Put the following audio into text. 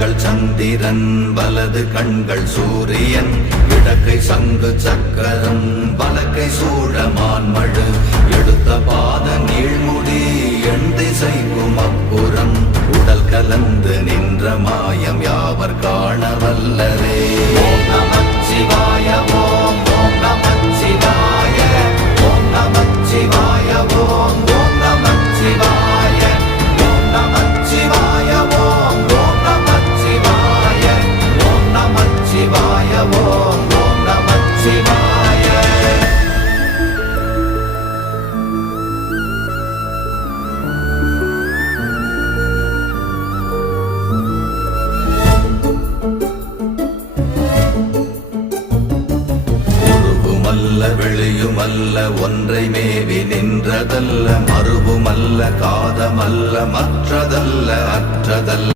கண்கள் சந்திரன் வலது கண்கள் சூரியன் இடக்கை சங்கு சக்கரம் வலக்கை சூழமான்மழு எடுத்த பாத நீழ்முடி எண் திசைக்கும் அப்புறம் உடல் கலந்து நின்ற மாயம் யாவர் காண வல்லரே. ஓம் நமச்சிவாய ஓம் ஓம் நமச்சிவாய ஓம் நமச்சிவாய ஓம் ஓம் நமச்சிவாய ஓம் நமச்சிவாய ஓம் ஓம் நமச்சிவாய ஓம் நமச்சிவாய ஓம் ஓம் நமச்சிவாய. வெளியுமல்ல ஒன்றை மேவி நின்றதல்ல மறுவுமல்ல காதமல்ல மற்றதல்ல அற்றதல்ல